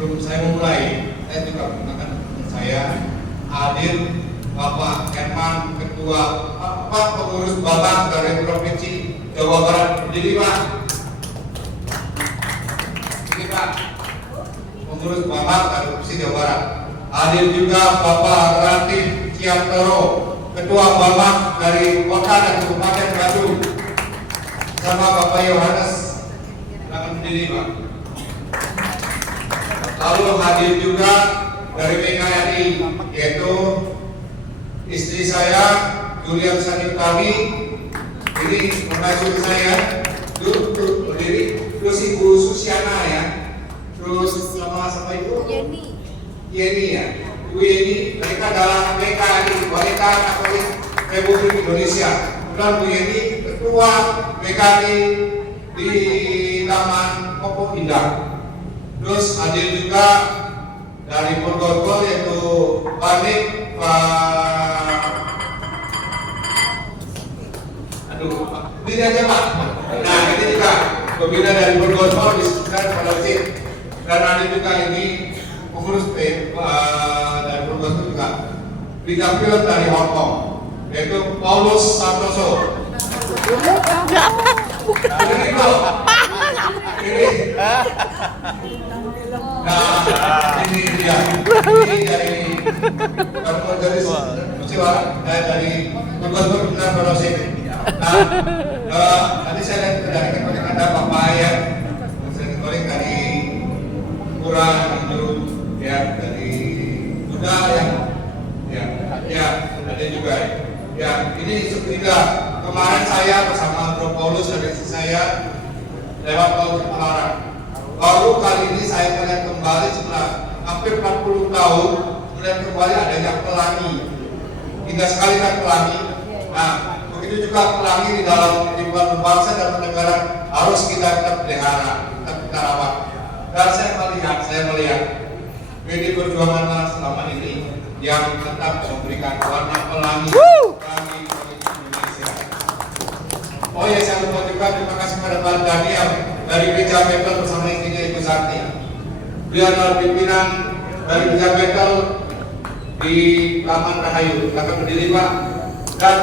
sebelum saya memulai, saya juga menggunakan teman saya hadir Bapak Herman, Ketua Pengurus Babak dari Provinsi Jawa Barat. Berdiri Pak. Ini Pak, Pengurus Babak dari Provinsi Jawa Barat. Hadir juga Bapak Ratif Ciantoro, Ketua Babak dari Kota dan Kabupaten Bandung. Sama Bapak Yohanes. Silakan berdiri Pak. Lalu hadir juga dari PKRI, yaitu istri saya Julia Sanitami, ini mengasuh saya, berdiri, terus Ibu Susiana ya, terus sama Ibu Yeni ya, Ibu Yeni, mereka adalah PKRI, Wanita Katolik Republik Indonesia. Kemudian Bu Yeni Ketua PKRI di Taman Koko Indah. Terus hadir juga dari Ponorogo yaitu Panik ini aja Pak. Nah ini juga pembina dari Ponorogo di sekitar pada sini. Dan ada juga ini pengurus dari Ponorogo juga ditampilkan dari Hong Kong yaitu Paulus Santoso. Ini ini dia. Ini dari kalau dari Gubernur Benar Berosik. Tadi saya lihat dari kemudian ada Bapak ya, saya kemarin dari Kurang itu ya dari Buddha ya ada juga ya ini juga kemarin saya bersama Bro Paulus dan istri saya lewat tol Cipularang. Baru kali ini saya melihat kembali setelah hampir 40 tahun melihat kembali adanya pelangi. Indah sekali kan pelangi. Nah, begitu juga pelangi di dalam kehidupan bangsa dan negara harus kita pelihara, kita rawat. Dan saya melihat PD Perjuangan selama ini yang tetap memberikan warna pelangi bagi Indonesia. Oh ya, saya lupa juga terima kasih kepada Pak Daniel dari Gereja Betel bersama istrinya Ibu Sakti. Beliau adalah pimpinan dari Gereja Betel di Taman Rahayu. Akan berdiri Pak. Dan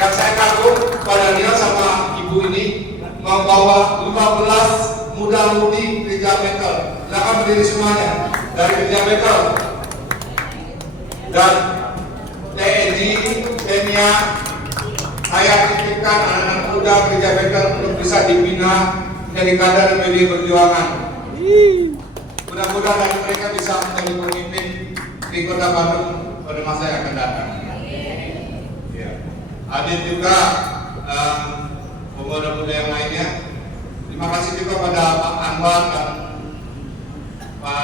yang saya kagum Pak Daniel sama Ibu ini membawa 15 muda-mudi Gereja Betel. Akan berdiri semuanya dari Gereja Betel. Dan TNI, Kenya, saya titipkan anak-anak muda Gereja Betel untuk bisa dibina menjadi kader PD Perjuangan. Mudah-mudahan dari mereka bisa menjadi pemimpin di Kota Bandung pada masa yang akan datang. Ya. Hadir juga pemuda-pemuda yang lainnya. Terima kasih juga pada Pak Anwar dan Pak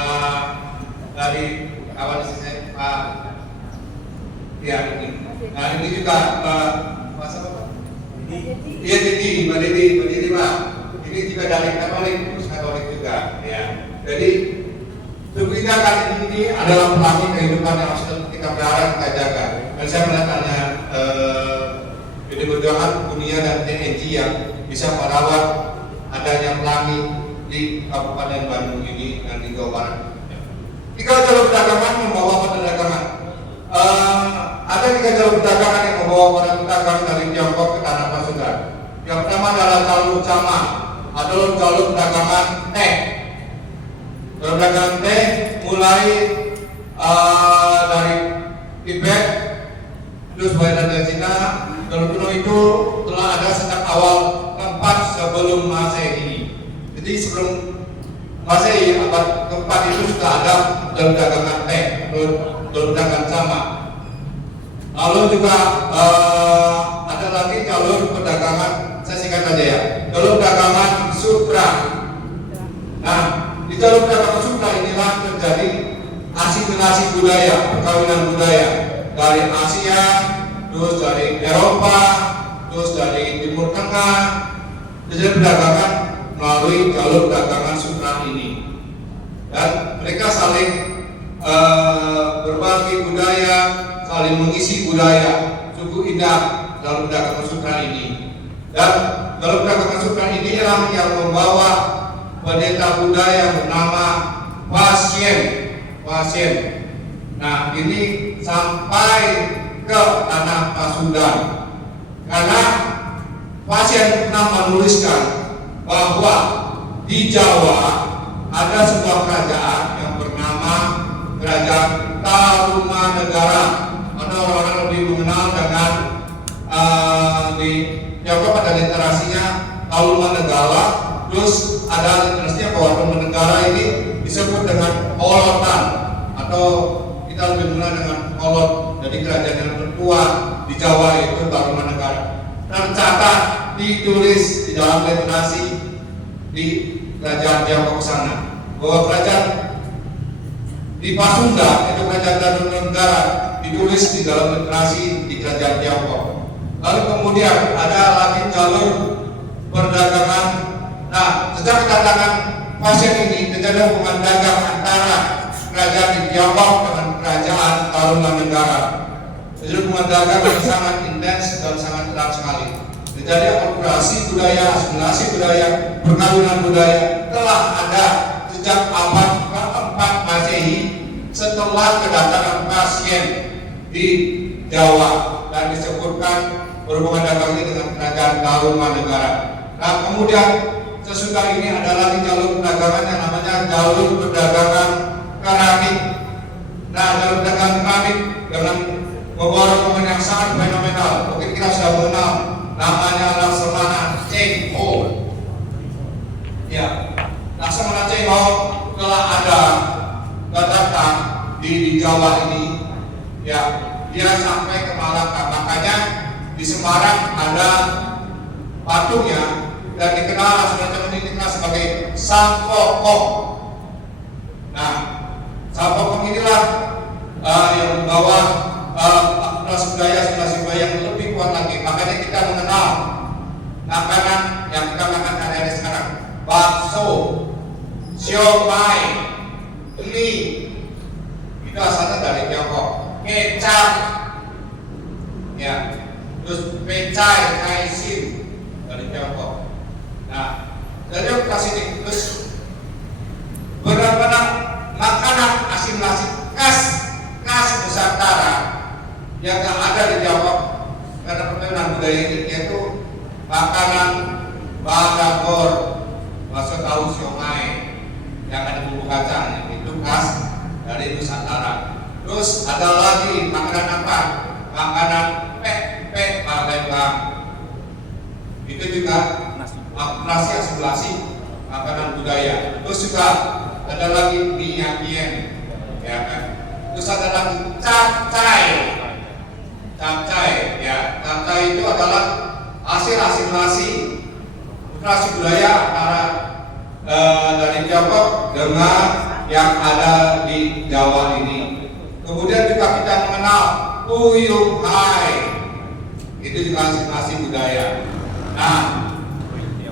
dari kawan saya Pak. Ya ini. Nah ini juga Pak siapa Pak? Iya Mbak Didi Pak. Ini juga dari Katolik, terus Katolik juga. Ya. Jadi sebenarnya kali ini adalah pelangi kehidupan yang harus kita pelihara, kita jaga. Dan saya melihat ada PD Perjuangan, Dunia dan TNI yang bisa merawat adanya pelangi di Kabupaten Bandung ini dan di Jawa Barat. Tiga jalur perdagangan membawa perdagangan. Ada 3 jalur perdagangan yang membawa para pedagang dari Tiongkok ke tanah Pasundan. Yang pertama adalah jalur Cama, adalah jalur perdagangan teh. Jalur perdagangan teh mulai dari Tibet, terus dari Cina. Jalur kuno itu telah ada sejak awal keempat sebelum Masehi. Jadi sebelum Masehi abad keempat itu sudah ada jalur perdagangan teh, jalur perdagangan Cama. Lalu juga ada lagi jalur perdagangan, saya singkat aja ya, jalur perdagangan Sutra. Nah, di jalur perdagangan Sutra inilah terjadi asimilasi budaya, perkawinan budaya dari Asia, terus dari Eropa, terus dari Timur Tengah. Jadi perdagangan melalui jalur perdagangan Sutra ini, dan mereka saling berbagi budaya, saling mengisi budaya suku Indah dalam perdagangan Sutra ini. Dan dalam perdagangan Sutra ini yang membawa pendeta Buddha yang bernama pasien. Nah, ini sampai ke tanah Pasundan karena pasien pernah menuliskan bahwa di Jawa ada sebuah kerajaan yang bernama Kerajaan Tarumanegara, atau orang-orang lebih mengenal dengan di Jawa pada literasinya Tarumanegara. Terus ada literasinya bahwa Tarumanegara ini disebut dengan Olotan, atau kita lebih mengenal dengan Olot. Jadi kerajaan yang tertua di Jawa itu Tarumanegara. Tercatat ditulis di dalam literasi di kerajaan Tiongkok sana bahwa kerajaan di Pasundan itu kerajaan Tarumanegara ditulis di dalam literasi di kerajaan Tiongkok. Lalu kemudian ada lagi jalur perdagangan. Nah, sejak kedatangan pasien ini terjadi hubungan dagang antara kerajaan di Tiongkok dengan kerajaan Tarumanegara. Jadi hubungan dagang yang sangat intens dan sangat erat sekali. Jadi akulturasi budaya, asimilasi budaya, perkawinan budaya telah ada sejak abad ke-4 Masehi setelah kedatangan pasien di Jawa, dan disebutkan berhubungan dagang ini dengan kerajaan Tarumanegara. Nah, kemudian sesudah ini ada lagi jalur perdagangan yang namanya jalur perdagangan keramik. Nah, jalur perdagangan keramik dengan membawa dokumen yang sangat fenomenal. Mungkin kita sudah mengenal namanya Laksamana Cheng Ho. Ya, Laksamana Cheng Ho telah ada datang di Jawa ini. Ya, dia sampai ke Malaka. Makanya di Semarang ada patungnya dan dikenal sebagai Sang Kokong. Nah, Sang Kokong inilah yang membawa budaya yang lebih kuat lagi. Makanya kita mengenal makanan yang kita makan hari-hari sekarang: bakso, siomay, mie. Itu asalnya dari Tiongkok. Kecap, ya, terus pecai, kaisin dari Tiongkok. Nah, dari lokasi ini terus benar-benar makanan asimilasi khas Nusantara yang ada di Tiongkok karena perkembangan budaya ini, yaitu makanan bagagor, bakso tahu, siomay yang ada bumbu kacang, itu khas dari Nusantara. Terus ada lagi makanan apa? Makanan pek Palembang. Itu juga nasi asimilasi makanan budaya. Terus juga ada lagi mie-mien, ya kan? Terus ada lagi capcay, ya. Capcay itu adalah hasil asimilasi budaya antara dari Tiongkok dengan yang ada di Jawa ini. Kemudian juga kita mengenal Puyuh Hai, itu juga asimilasi budaya. Nah,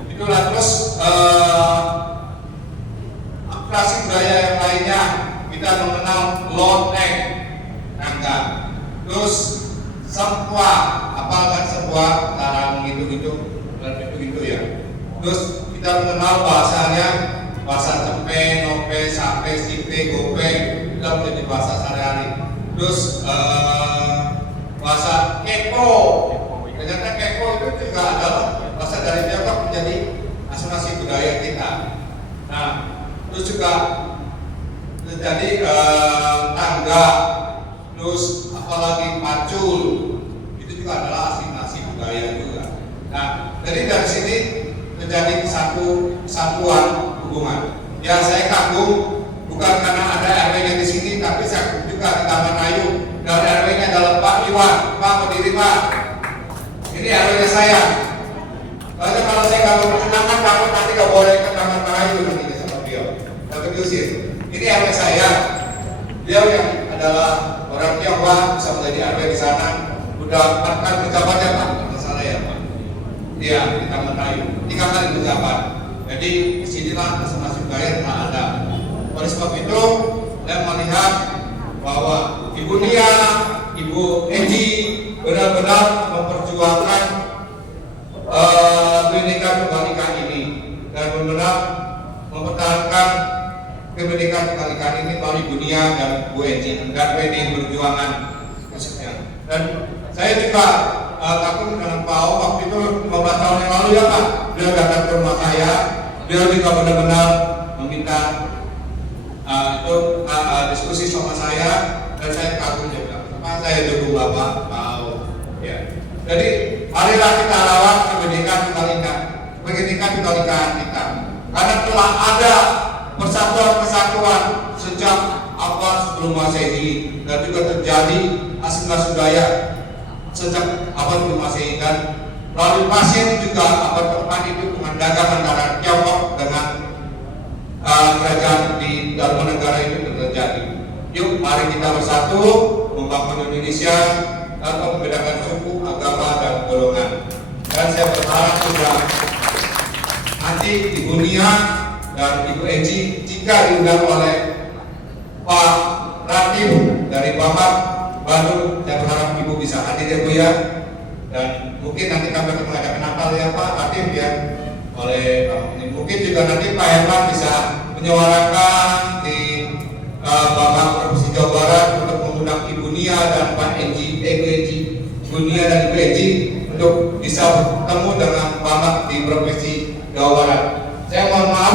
itulah. Terus akulturasi budaya yang lainnya kita mengenal Lotek Nangka. Terus Sempua, apalagi Sempua, cara menghitung-hitung dan itu ya. Terus kita mengenal bahasanya, bahasa Cepe, Nope, Sape, Sipe, Gope, itu menjadi bahasa sehari-hari. Terus bahasa Keko, ternyata Keko itu juga adalah bahasa dari Tiongkok menjadi asimilasi budaya kita. Nah, terus juga terjadi tangga, terus apalagi pacul, itu juga adalah asimilasi budaya juga. Nah, jadi dari sini terjadi satu kesatuan hubungan. Ya, saya kagum bukan karena ada RW-nya di sini, tapi saya kagum juga di Taman Ayu. Dan RW-nya adalah Pak Iwan. Pak, berdiri Pak. Ini RW-nya saya. Lalu kalau saya nggak memperkenalkan, kamu nanti nggak boleh ke Taman Ayu nanti sama beliau. Tapi diusir. Ini RW saya. Beliau yang adalah orang Tionghoa, bisa menjadi RW di sana. Udah 4 kali pejabatnya Pak, nggak salah ya Pak. Iya, di Taman Ayu. 3 kali pejabat. Jadi disinilah asimilasi budaya telah ada. Oleh sebab itu, saya melihat bahwa Ibu Nia, Ibu Edi benar-benar memperjuangkan Bhinneka Tunggal Ika ini dan benar-benar mempertahankan kemerdekaan Tunggal Ika ini melalui dunia dan Bu Eci dan PDI Perjuangan khususnya. Dan saya juga takut dengan Pak O waktu itu 15 tahun yang lalu ya Pak, beliau datang ke rumah saya, beliau juga benar-benar meminta untuk diskusi sama saya, dan saya kagum juga. Pak, saya dukung Bapak Pak O. Ya. Jadi marilah kita rawat kemerdekaan Tunggal Ika, kemerdekaan Tunggal Ika kita, karena telah ada persatuan sejak awal sebelum Masehi, dan juga terjadi asimilasi budaya sejak abad sebelum Masehi, dan melalui pasien juga abad keempat itu dagang antara Tiongkok dengan kerajaan di dalam negara itu terjadi. Yuk, mari kita bersatu membangun Indonesia tanpa membedakan suku, agama, dan golongan. Dan saya berharap juga nanti Ibu Nia dan Ibu Eci jika diundang oleh Pak Ratif dari Bapak Bandung, saya berharap Ibu bisa hadir ya Bu ya. Dan mungkin nanti kami akan mengadakan Natal ya Pak Ratif ya. Mungkin juga nanti Pak Herman bisa menyuarakan di Bapak Provinsi Jawa Barat untuk mengundang Ibu Nia dan Pak Eci, Ibu Nia dan Ibu Eci untuk bisa bertemu dengan Bapak di Provinsi Jawa Barat. Saya mohon maaf